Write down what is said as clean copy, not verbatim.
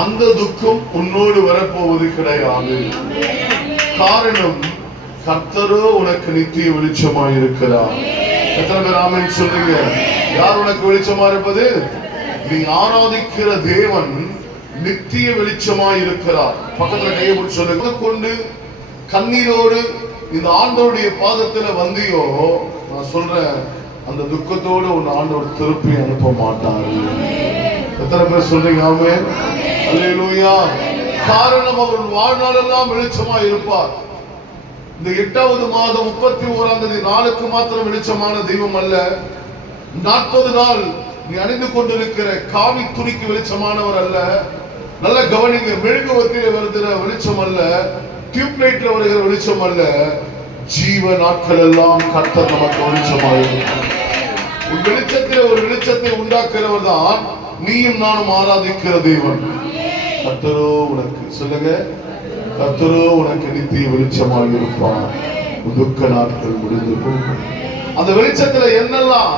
அந்த துக்கம் உன்னோடு வரப்போவது கிடையாது. காரணம், கர்த்தரோ உனக்கு நித்திய வெளிச்சமாய் இருக்கிறார். எத்தனை பேர் ஆமென் சொல்லுங்க? யார் உனக்கு வெளிச்சமா இருப்பது? நீ ஆராதிக்கிற தேவன் நித்திய வெளிச்சமாய் இருக்கிறார். பக்கத்துல கையை பிடிச்சு சொல்லுங்க. கொண்டு கண்ணீரோடு இந்த ஆண்டவருடைய பாதத்துல வந்தியோ, நான் சொல்றேன், அந்த துக்கத்தோடு உன் ஆண்டவர் திருப்பி அனுப்ப மாட்டாரு. எத்தனை பேர் சொல்றீங்க ஆமென்? அல்லேலூயா. காரணம், அவர் வாழ்நாளெல்லாம் வெளிச்சமா இருப்பார். இந்த 8வது மாதம் 31ஆம் தேதி நாளுக்கு மாத்திரம் வெளிச்சமான தெய்வம் அல்ல. 40 நாள் நீ அணிந்து கொண்டிருக்கிற காவி துணிக்கு வெளிச்சமானவர் அல்ல. நல்ல கவனிங்க, மெழுகுவர்த்தியில வருகிற வெளிச்சம் அல்ல, டியூப்லைட்ல வருகிற வெளிச்சம் அல்ல. ஜீவ நாட்கள் எல்லாம் கர்த்தர் நமக்கு வெளிச்சமாயிருக்கிறார். உன் வெளிச்சத்தில் ஒரு வெளிச்சத்தை உண்டாக்குறவர் தான் நீயும் நானும் ஆராதிக்கிற தேவன். கர்த்தரோ உனக்கு, சொல்லுங்க, கர்த்தரோ உனக்கு நித்திய வெளிச்சமாக இருப்பார். துக்க நாட்கள் முடிந்து போகும். அந்த வெளிச்சத்துல என்னெல்லாம்